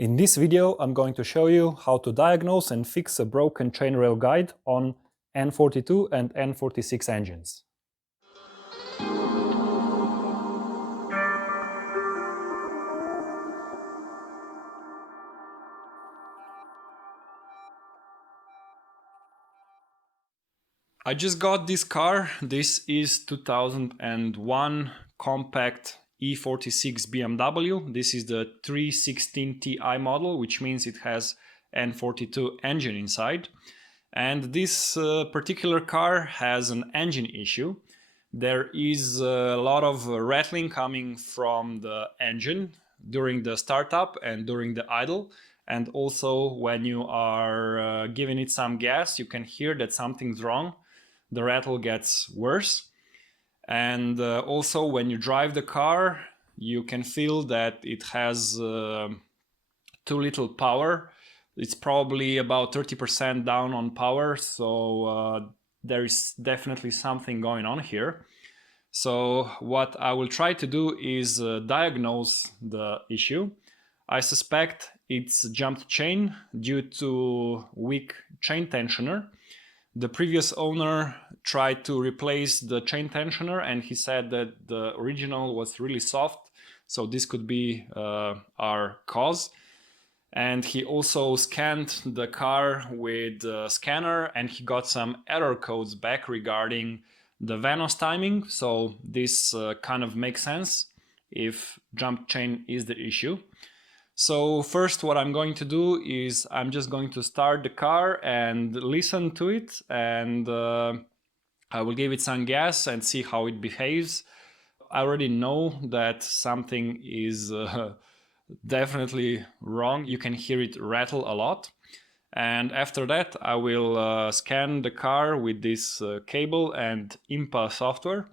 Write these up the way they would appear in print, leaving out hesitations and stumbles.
In this video, I'm going to show you how to diagnose and fix a broken chainrail guide on N42 and N46 engines. I just got this car. This is 2001 compact E46 BMW. This is the 316 Ti model, which means it has N42 engine inside. And this particular car has an engine issue. There is a lot of rattling coming from the engine during the startup and during the idle. And also when you are giving it some gas, you can hear that something's wrong. The rattle gets worse. And also when you drive the car, you can feel that it has too little power. It's probably about 30% down on power, so there is definitely something going on here. So what I will try to do is diagnose the issue. I suspect it's jumped chain due to weak chain tensioner. The previous owner tried to replace the chain tensioner and he said that the original was really soft, so this could be our cause. And he also scanned the car with a scanner and he got some error codes back regarding the VANOS timing, so this kind of makes sense if jump chain is the issue. So first what I'm going to do is I'm just going to start the car and listen to it, and I will give it some gas and see how it behaves. I already know that something is definitely wrong. You can hear it rattle a lot. And after that I will scan the car with this cable and INPA software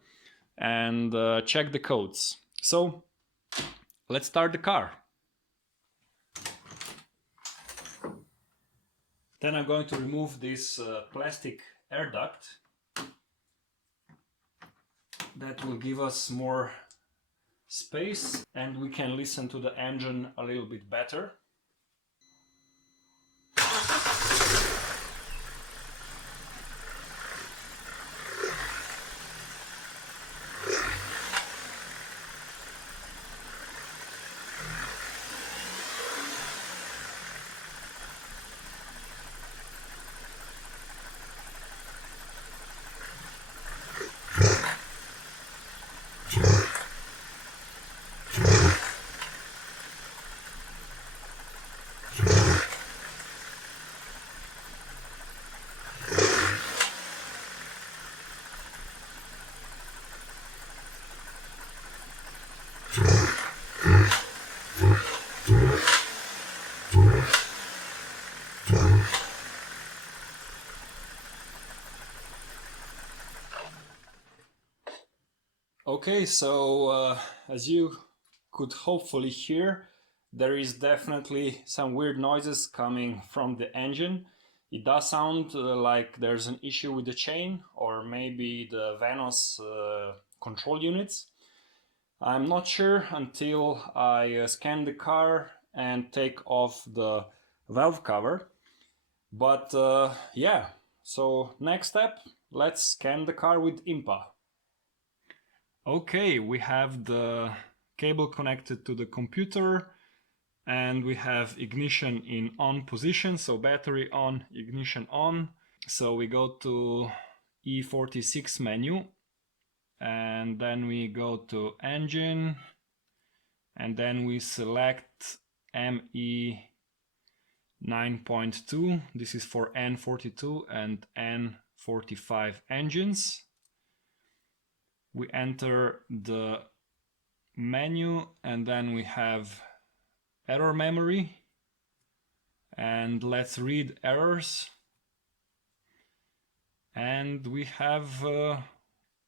and check the codes. So let's start the car. Then I'm going to remove this plastic air duct. That will give us more space and we can listen to the engine a little bit better. Okay, so as you could hopefully hear, there is definitely some weird noises coming from the engine. It does sound like there's an issue with the chain or maybe the VANOS control units. I'm not sure until I scan the car and take off the valve cover. But yeah, so next step, let's scan the car with INPA. Okay, we have the cable connected to the computer and we have ignition in on position, so battery on, ignition on. So we go to E46 menu and then we go to engine and then we select ME 9.2. This is for N42 and N45 engines. We enter the menu and then we have error memory and let's read errors, and we have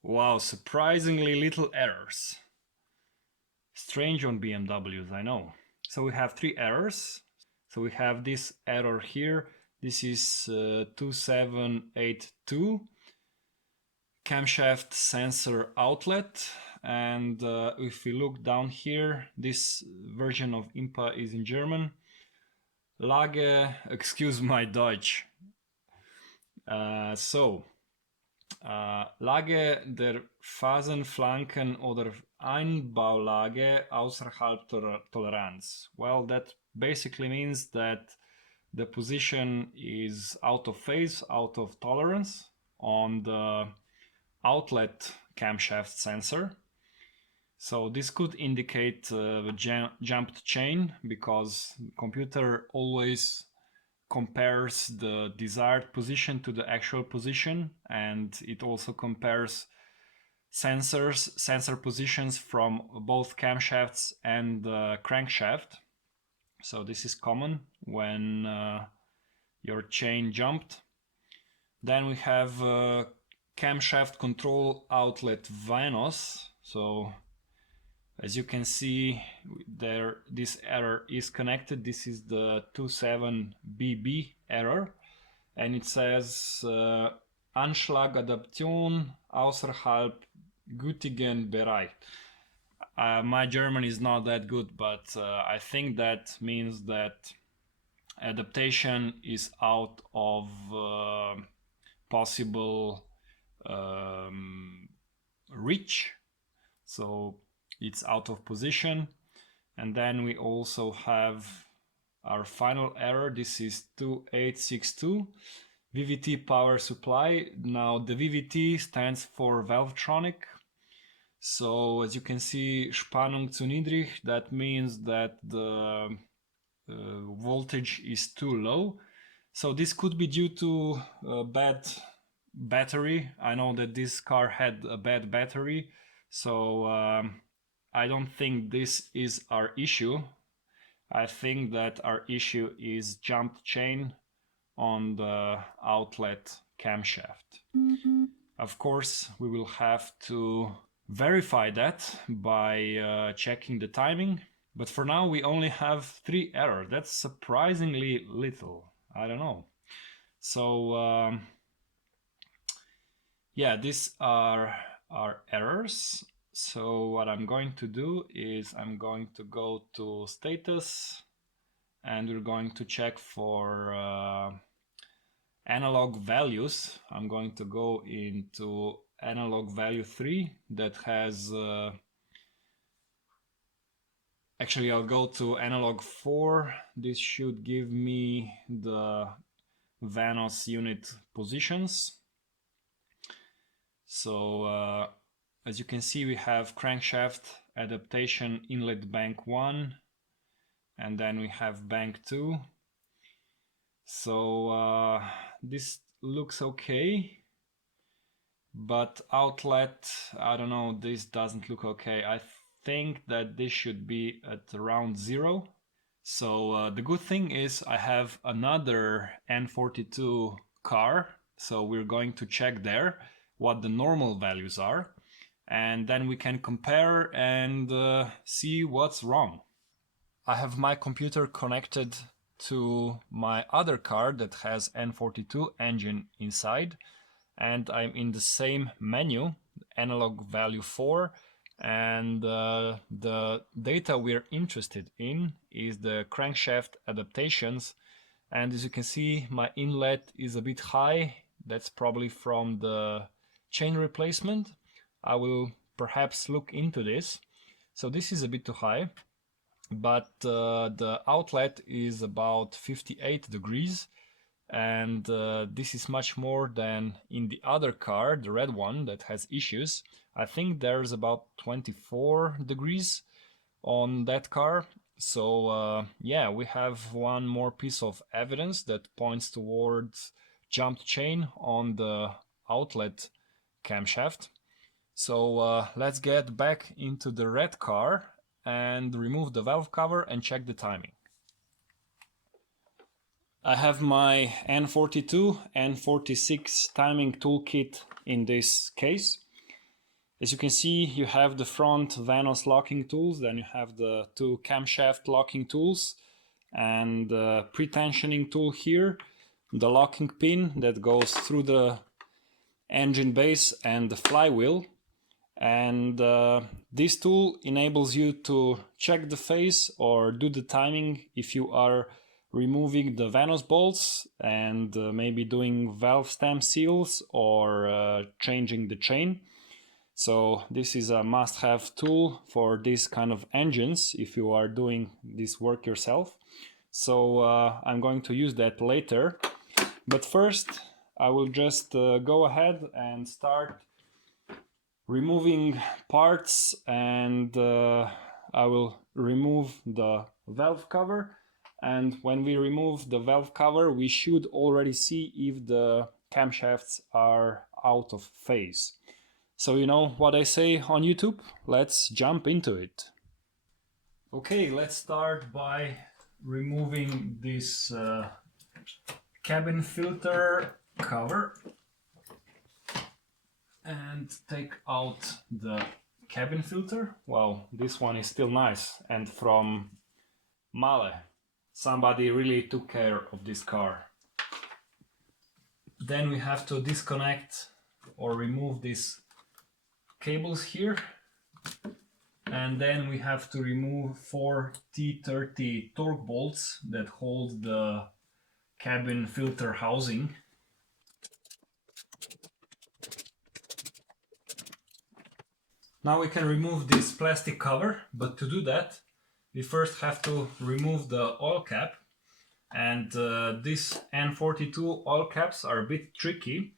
wow, surprisingly little errors. Strange on BMWs, I know. So we have 3 errors. So we have this error here. This is 2782. Camshaft sensor outlet, and if we look down here, this version of INPA is in German. Lage, excuse my Deutsch. Lage der Phasenflanken oder Einbaulage außerhalb Toleranz. Well, that basically means that the position is out of phase, out of tolerance on the outlet camshaft sensor. So this could indicate the jumped chain, because the computer always compares the desired position to the actual position, and it also compares sensor positions from both camshafts and the crankshaft. So this is common when your chain jumped. Then we have camshaft control outlet VANOS. So as you can see there, this error is connected. This is the 27BB error, and it says Anschlagadaption außerhalb gültigem Bereich. My German is not that good, but I think that means that adaptation is out of possible reach. So it's out of position. And then we also have our final error. This is 2862 VVT power supply. Now the VVT stands for Valvetronic. So as you can see, Spannung zu niedrig, that means that the voltage is too low. So this could be due to a bad battery. I know that this car had a bad battery, so I don't think this is our issue. I think that our issue is jumped chain on the outlet camshaft. Of course, we will have to verify that by checking the timing, but for now we only have 3 errors. That's surprisingly little. I don't know. So yeah, these are our errors. So what I'm going to do is I'm going to go to status, and we're going to check for analog values. I'm going to go into analog value 3 that has actually I'll go to analog 4. This should give me the VANOS unit positions. So as you can see, we have crankshaft adaptation inlet bank 1, and then we have bank 2. So this looks okay, but outlet, I don't know, this doesn't look okay. I think that this should be at around 0. So the good thing is I have another N42 car, so we're going to check there what the normal values are, and then we can compare and see what's wrong. I have my computer connected to my other car that has N42 engine inside, and I'm in the same menu, analog value 4, and the data we're interested in is the crankshaft adaptations. And as you can see, my inlet is a bit high. That's probably from the chain replacement. I will perhaps look into this. So this is a bit too high, but the outlet is about 58 degrees, and this is much more than in the other car, the red one that has issues. I think there's about 24 degrees on that car. So yeah, we have one more piece of evidence that points towards jumped chain on the outlet camshaft. So let's get back into the red car and remove the valve cover and check the timing. I have my N42, N46 timing toolkit in this case. As you can see, you have the front VANOS locking tools, then you have the 2 camshaft locking tools, and the pre-tensioning tool here, the locking pin that goes through the engine base and the flywheel. And this tool enables you to check the phase or do the timing if you are removing the VANOS bolts and maybe doing valve stem seals or changing the chain. So this is a must-have tool for this kind of engines if you are doing this work yourself. So I'm going to use that later. But first I will just go ahead and start removing parts, and I will remove the valve cover. And when we remove the valve cover, we should already see if the camshafts are out of phase. So you know what I say on YouTube? Let's jump into it. Okay, let's start by removing this cabin filter cover and take out the cabin filter. Wow, this one is still nice and from Mahle. Somebody really took care of this car. Then we have to disconnect or remove these cables here, and then we have to remove 4 T30 torque bolts that hold the cabin filter housing. Now we can remove this plastic cover, but to do that we first have to remove the oil cap, and these N42 oil caps are a bit tricky.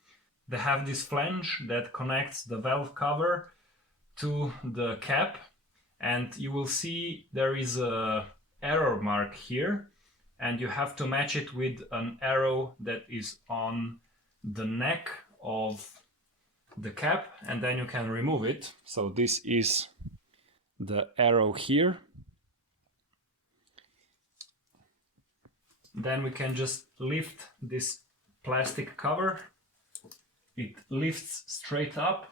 They have this flange that connects the valve cover to the cap, and you will see there is a error mark here, and you have to match it with an arrow that is on the neck of the cap, and then you can remove it. So this is the arrow here. Then we can just lift this plastic cover. It lifts straight up.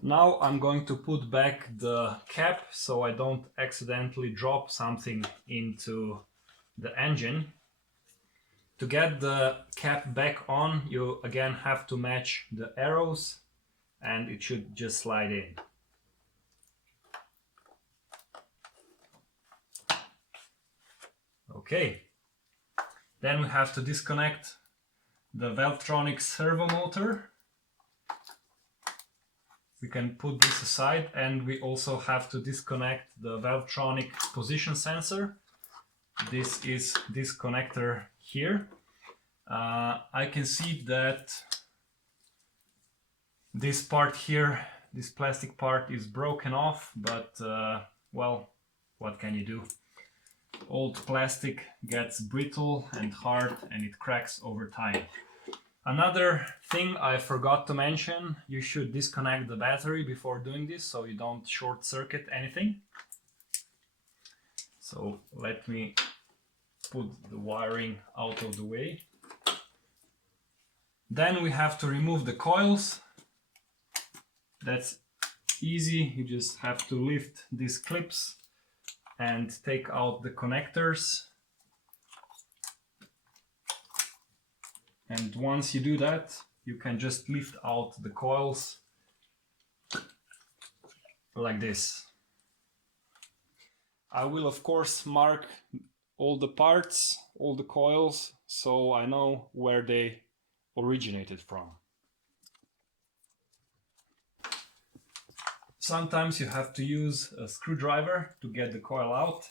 Now I'm going to put back the cap so I don't accidentally drop something into the engine. To get the cap back on, you again have to match the arrows, and it should just slide in. Okay, then we have to disconnect the Valvetronic servo motor. We can put this aside, and we also have to disconnect the Valvetronic position sensor. This is this connector here. I can see that this part here, this plastic part, is broken off, but well, what can you do? Old plastic gets brittle and hard and it cracks over time. Another thing I forgot to mention, you should disconnect the battery before doing this so you don't short circuit anything. So let me put the wiring out of the way. Then we have to remove the coils. That's easy, you just have to lift these clips and take out the connectors. And once you do that, you can just lift out the coils like this. I will of course mark all the parts, all the coils, so I know where they originated from. Sometimes you have to use a screwdriver to get the coil out.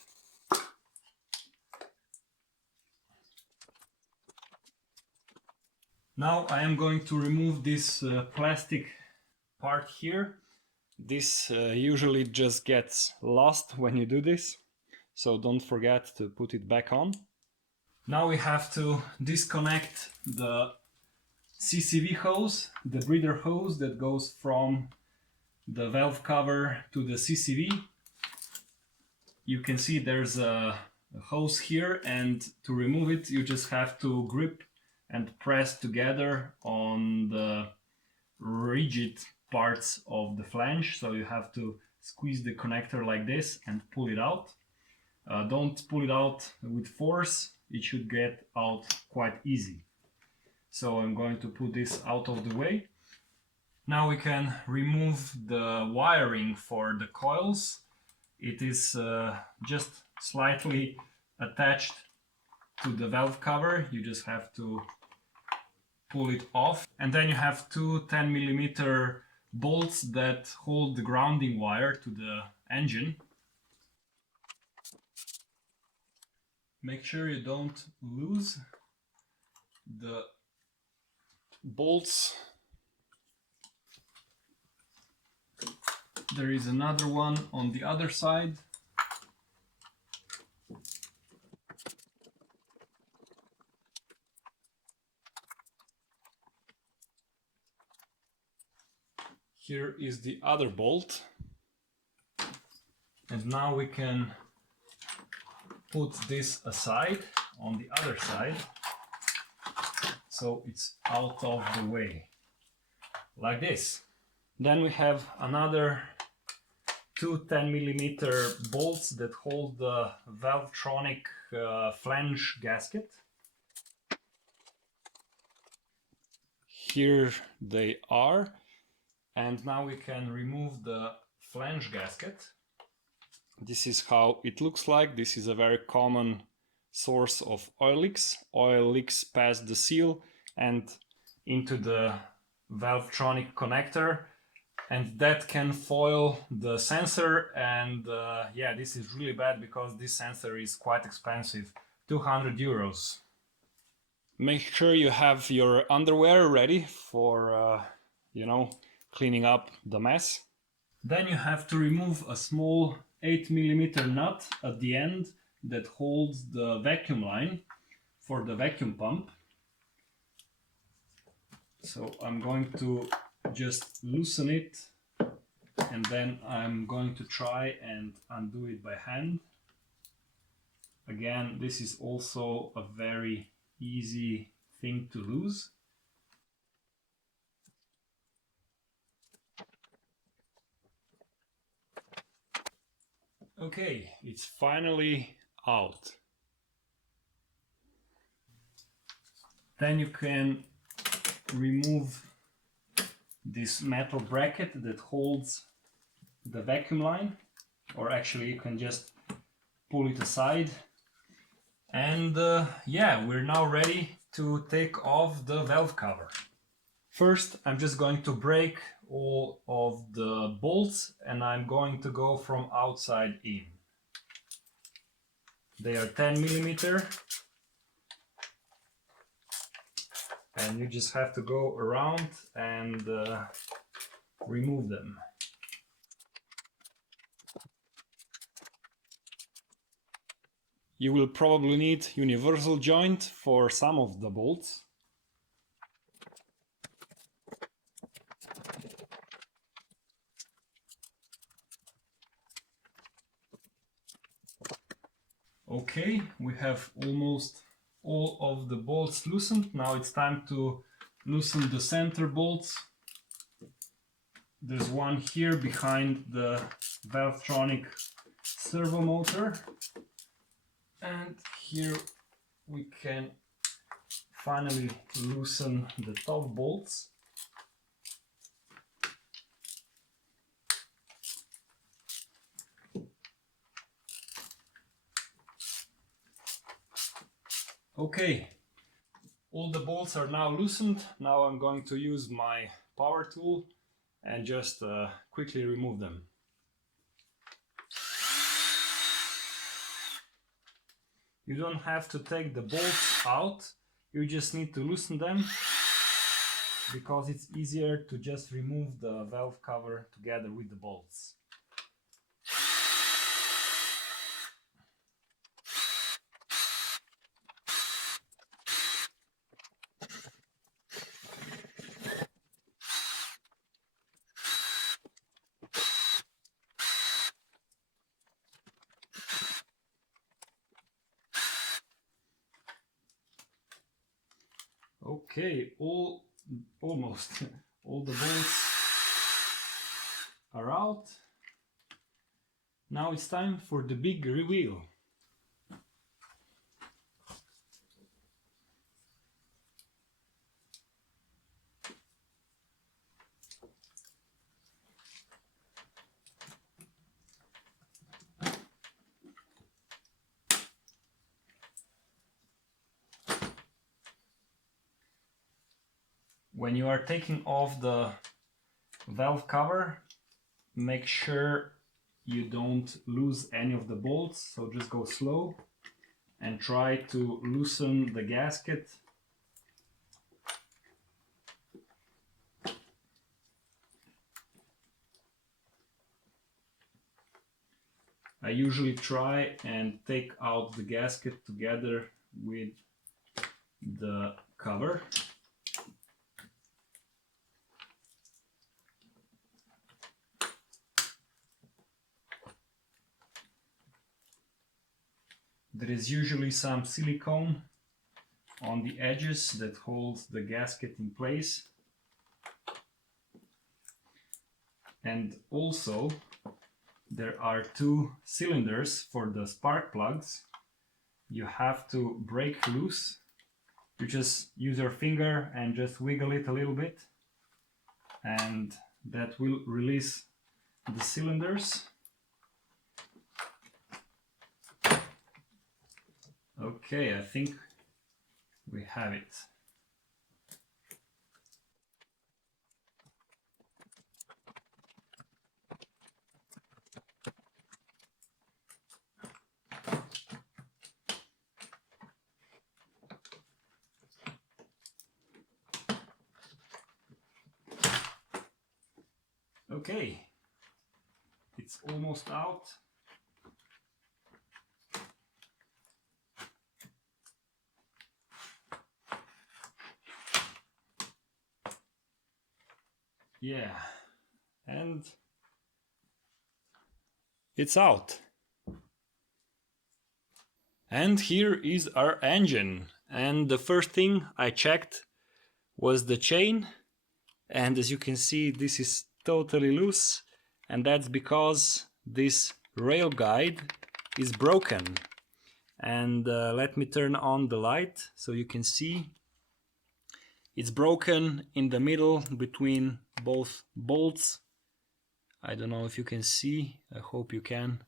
Now I am going to remove this plastic part here. This usually just gets lost when you do this, so don't forget to put it back on. Now we have to disconnect the CCV hose, the breather hose that goes from the valve cover to the CCV. You can see there's a hose here, and to remove it you just have to grip and press together on the rigid parts of the flange. So you have to squeeze the connector like this and pull it out. Don't pull it out with force, it should get out quite easy. So I'm going to put this out of the way. Now we can remove the wiring for the coils. It is just slightly attached to the valve cover. You just have to pull it off. And then you have two 10mm bolts that hold the grounding wire to the engine. Make sure you don't lose the bolts. There is another one on the other side. Here is the other bolt. And now we can put this aside on the other side, so it's out of the way, like this. Then we have another two 10mm bolts that hold the Valvetronic flange gasket. Here they are, and now we can remove the flange gasket. This is how it looks like. This is a very common source of oil leaks. Oil leaks past the seal and into the Valvetronic connector, and that can foil the sensor. And yeah, this is really bad because this sensor is quite expensive, 200 euros. Make sure you have your underwear ready for, you know, cleaning up the mess. Then you have to remove a small 8mm nut at the end that holds the vacuum line for the vacuum pump. So I'm going to just loosen it, and then I'm going to try and undo it by hand. Again, this is also a very easy thing to lose. Okay, it's finally out. Then you can remove this metal bracket that holds the vacuum line, or actually you can just pull it aside. And yeah, we're now ready to take off the valve cover. First, I'm just going to break all of the bolts, and I'm going to go from outside in. They are 10mm, and you just have to go around and remove them. You will probably need universal joint for some of the bolts. Okay, we have almost all of the bolts loosened. Now it's time to loosen the center bolts. There's one here behind the Valvetronic servo motor. And here we can finally loosen the top bolts. Okay, all the bolts are now loosened. Now I'm going to use my power tool and just quickly remove them. You don't have to take the bolts out, you just need to loosen them, because it's easier to just remove the valve cover together with the bolts. Okay, almost all the bolts are out. Now it's time for the big reveal. When you are taking off the valve cover, make sure you don't lose any of the bolts, so just go slow and try to loosen the gasket. I usually try and take out the gasket together with the cover. There is usually some silicone on the edges that holds the gasket in place. And also there are two cylinders for the spark plugs. You have to break loose. You just use your finger and just wiggle it a little bit, and that will release the cylinders. Okay, I think we have it. Okay, it's almost out. Yeah, and it's out. And here is our engine. And the first thing I checked was the chain. And as you can see, this is totally loose. And that's because this rail guide is broken. And let me turn on the light so you can see. It's broken in the middle between both bolts. I don't know if you can see, I hope you can,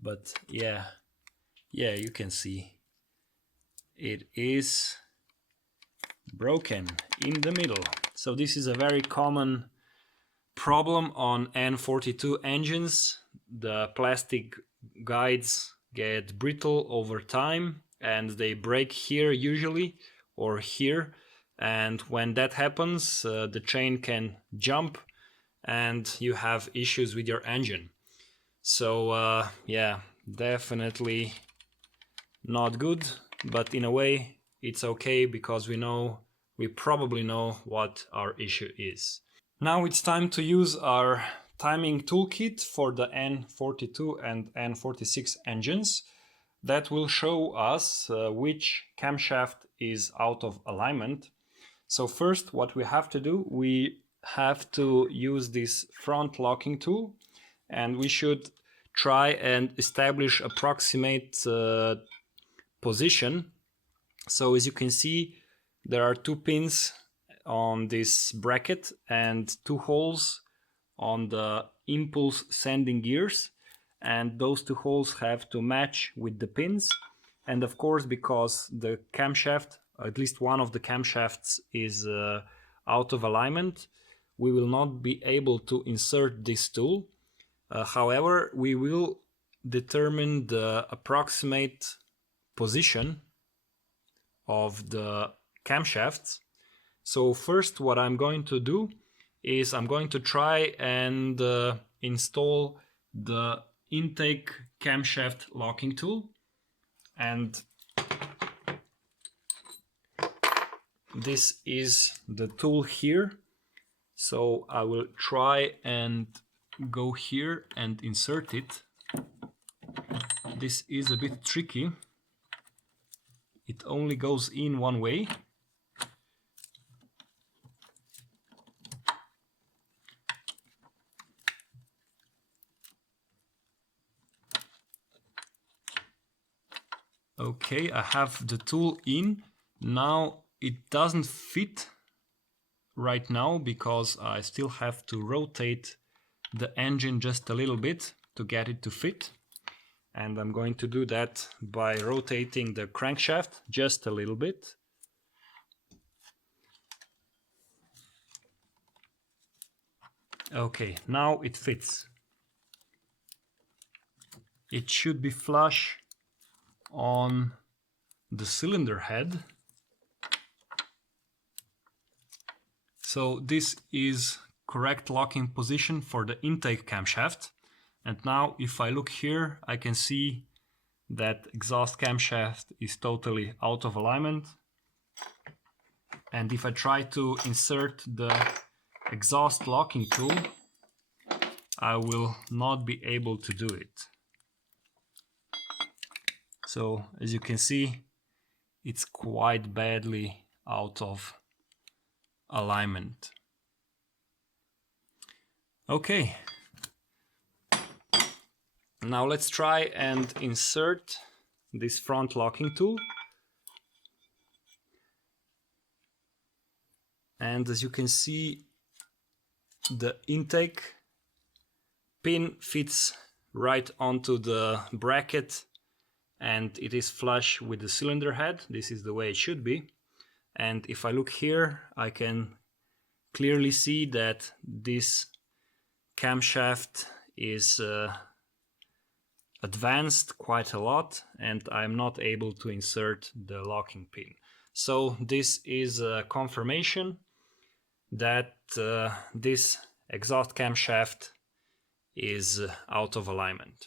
but yeah, you can see. It is broken in the middle. So this is a very common problem on N42 engines. The plastic guides get brittle over time and they break here usually, or here. And when that happens, the chain can jump and you have issues with your engine. So yeah, definitely not good, but in a way it's okay because we probably know what our issue is. Now it's time to use our timing toolkit for the N42 and N46 engines. That will show us which camshaft is out of alignment. So first, what we have to do, we have to use this front locking tool, and we should try and establish approximate position. So as you can see, there are two pins on this bracket and two holes on the impulse sending gears, and those two holes have to match with the pins. And of course, because the camshaft, at least one of the camshafts, is out of alignment, we will not be able to insert this tool. However, we will determine the approximate position of the camshafts. So first, what I'm going to do is I'm going to try and install the intake camshaft locking tool. And this is the tool here. So I will try and go here and insert it. This is a bit tricky. It only goes in one way. Okay, I have the tool in. Now it doesn't fit right now because I still have to rotate the engine just a little bit to get it to fit. And I'm going to do that by rotating the crankshaft just a little bit. Okay, now it fits. It should be flush on the cylinder head. So this is correct locking position for the intake camshaft. And now if I look here, I can see that exhaust camshaft is totally out of alignment. And if I try to insert the exhaust locking tool, I will not be able to do it. So as you can see, it's quite badly out of alignment. Okay, now let's try and insert this front locking tool. And as you can see, the intake pin fits right onto the bracket and it is flush with the cylinder head. This is the way it should be. And if I look here, I can clearly see that this camshaft is advanced quite a lot and I'm not able to insert the locking pin. So this is a confirmation that this exhaust camshaft is out of alignment.